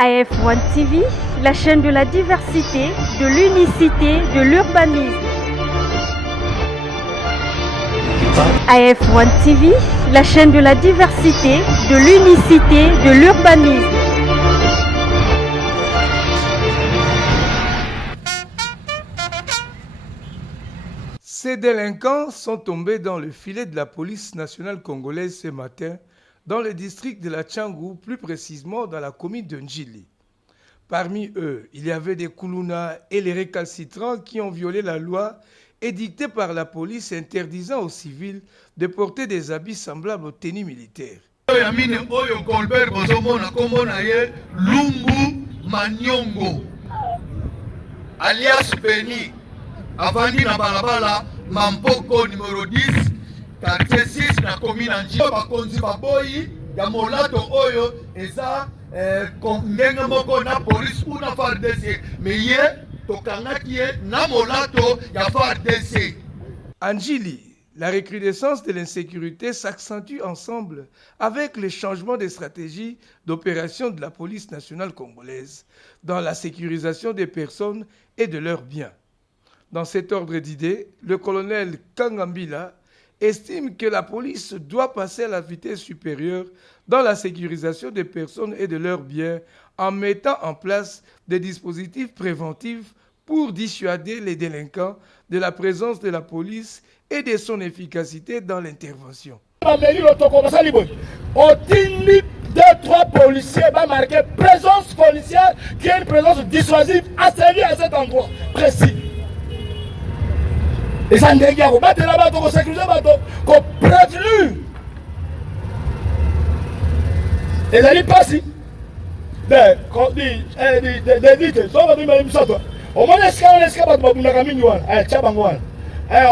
AF1 TV, la chaîne de la diversité, de l'unicité, de l'urbanisme. AF1 TV, la chaîne de la diversité, de l'unicité, de l'urbanisme. Ces délinquants sont tombés dans le filet de la police nationale congolaise ce matin dans le district de la Tchangou, plus précisément dans la commune de Ndjili. Parmi eux, il y avait des Koulouna et les récalcitrants qui ont violé la loi édictée par la police interdisant aux civils de porter des habits semblables aux tenues militaires. Lumbu Manyongo alias Beni avandi na balabala Mampoko numéro 10 quartier 6 na commune Ndjili bakonzi baboyi ya molato oyo eza ndenge moko na police ou na FARDC mais ye tokangaki ye na molato ya FARDC. Ndjili, la recrudescence de l'insécurité s'accentue ensemble avec le changement de stratégie d'opération de la police nationale congolaise dans la sécurisation des personnes et de leurs biens. Dans cet ordre d'idées, le colonel Kangambila estime que la police doit passer à la vitesse supérieure dans la sécurisation des personnes et de leurs biens en mettant en place des dispositifs préventifs pour dissuader les délinquants de la présence de la police et de son efficacité dans l'intervention. Otindi 2-3 policiers va marquer présence policière qui est une présence dissuasive asservie à cet endroit précis. Et ça ne dégage pas de là-bas, qu'on sécurise là-bas, qu'on prévenu. Et ça n'est pas si. Quand dit, on va dire, ça toi. Au moins, est-ce qu'on va dire,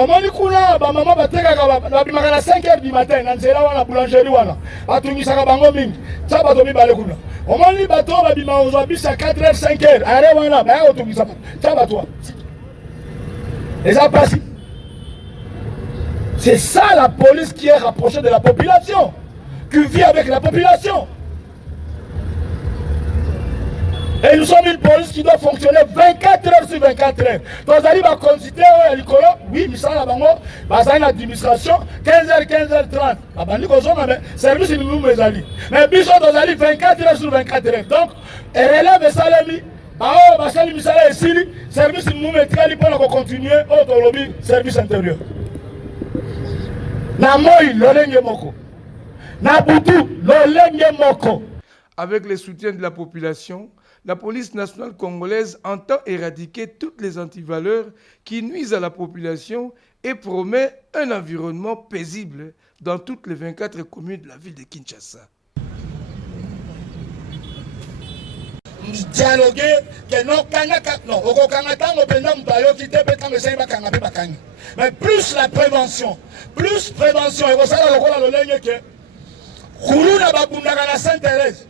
on m'a dit que maman va te à 5 h du matin, dans la boulangerie. On m'a dit que à 4 h, 5 h. Et ça passe. C'est ça la police qui est rapprochée de la population, qui vit avec la population. Et nous sommes une police qui doit fonctionner 24 heures sur 24 heures. Donc, vous allez consulter oui, mais ça, c'est une administration, 15h, 15h30. Service minimum, mais Bishop, vous allez 24 heures sur 24 heures. Donc, elle relève ça, service minimum, pour continuer au lobby, service intérieur. Avec le soutien de la population, la police nationale congolaise entend éradiquer toutes les antivaleurs qui nuisent à la population et promet un environnement paisible dans toutes les 24 communes de la ville de Kinshasa. Dialoguer que mais plus la prévention, et vous savez le que Koulouna babundaka na Sainte-Thérèse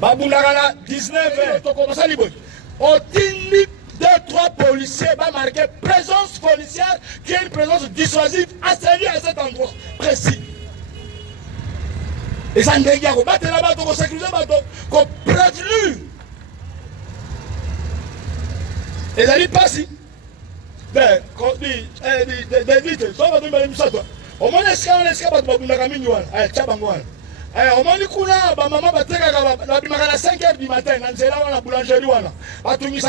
babundaka na 19h otindi 2-3 policiers va marquer présence policière qui est une présence dissuasive asservie à cet endroit précis. Et ça ne dégage pas de là-bas, qu'on sécurise là-bas, qu'on prévenu. Et ça n'est pas si. Quand dit, on va dire, ça toi. Au moins, est-ce qu'on va on m'a dit que maman va te à 5 h du matin, dans la boulangerie. On m'a dit que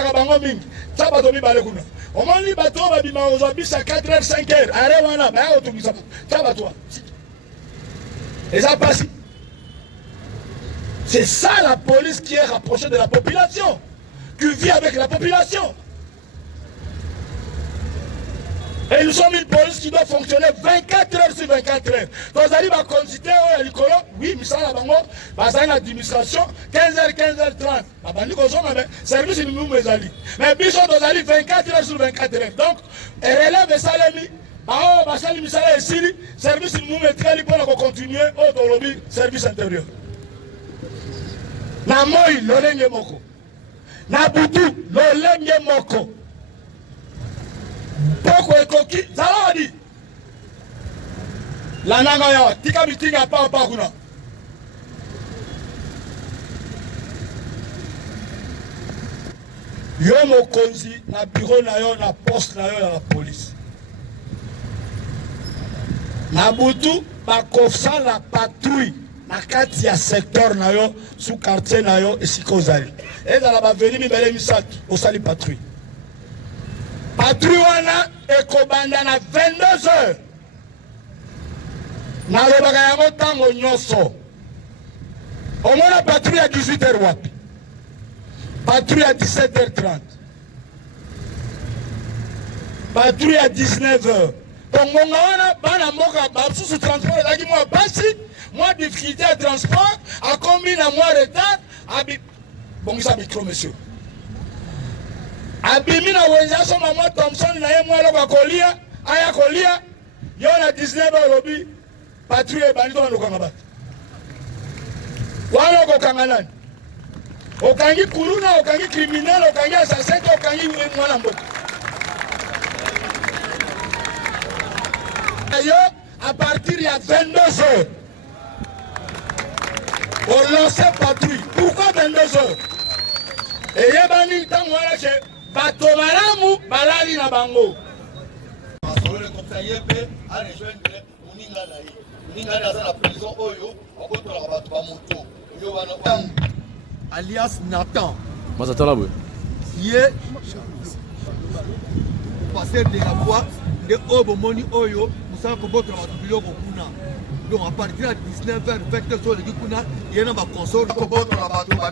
à 4 h, 5 h. Et ça passe. C'est ça la police qui est rapprochée de la population, qui vit avec la population. Et nous sommes une police qui doit fonctionner 24 heures sur 24 heures. Donc vous allez consulter oui, mais ça c'est une administration, 15h, 15h30. Service minimum, mais Bishop, vous allez 24 heures sur 24 heures. Donc, elle relève ça, service minimum pour continuer au lobby, service intérieur. Na moi, lolenge moko. Na butu, lolenge moko. Poko ekoki, zaladi. La nanga ya, tika mitinga pa kuna. yo mokonzi na bureau na yo na poste na yo ya police na butu bakosala patrouille na kati ya secteur na yo sous quartier na yo esika ozali ezala baveni mibale misato osali patrouille wana ekobanda na 22h nalobaka yango ntango nyonso omona patrouille ya 18h wapi patrouille à 17h30. Patrouille à 19h. Donc, mon sous transport, moi, moi, difficulté à transport, à combien à moi retard, bon, ça micro, monsieur. Abimina Wenjason, maman Thompson, moi, là, Kolia, Aya Kolia, il y a 19h lobby, patrouille, bandit, on le combat. Voilà, Kokanganan. Okangi kuluna, okangi criminel, okangi assassin, okangi mwana mboka. À partir de 22h, on lance patrouille. Pourquoi 22h? Et yebani tango wala che bato malamu balali na bango. Masolo comme ça yebe a rejoindre muninga na ye. Muninga na la prison oyo, okoto la bato ba moto. Yo wana alias Nathan. Mazatala qui est pasteur de la voix de Obomoni Oyo, nous savons que votre biloko kuna. Donc à partir de 19h, 20h sur le kuna, il y a un console que votre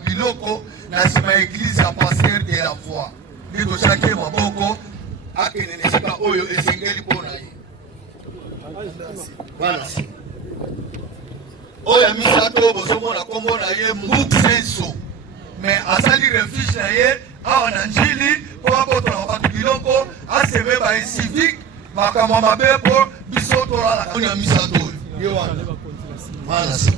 biloko na sima église à pasteur de la voix. Et de chaque maboko a kenesika Oyo et singeli ponaye. Voilà. Oya misato bosomo na kombo na ye Muksenso. Mais asali refuge na ye awa na njili po akotola bato biloko aseme ba civique makambo mabe po biso tolala ya misato oyo wana si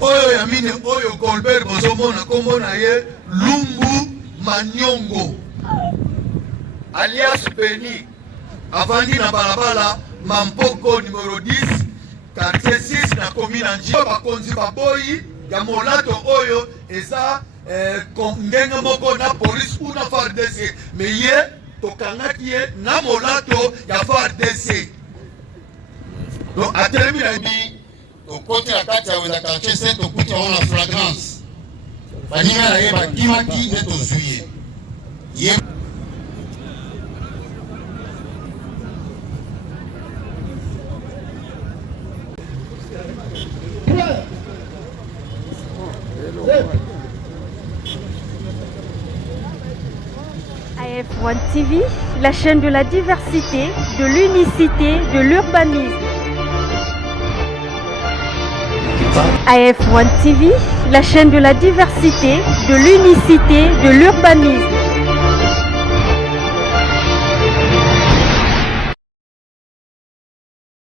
oyo ya mine oyo Colbert bozomona kombo na ye Lumbu Manyongo alias Beni avandi na balabala Mampoko numéro 10 quartier 6 na commune Njili bakonzi baboyi ya molato oyo eza ngenge moko na police ou na FARDC mais ye tokangaki ye na molato ya FARDC donc atelemi na bi tokote la kati ya wenda quartier 7 tokuti on la flagrance baninga na ye bakimaki ne tozuye ye AF1 TV, la chaîne de la diversité, de l'unicité, de l'urbanisme. AF1 TV, la chaîne de la diversité, de l'unicité, de l'urbanisme.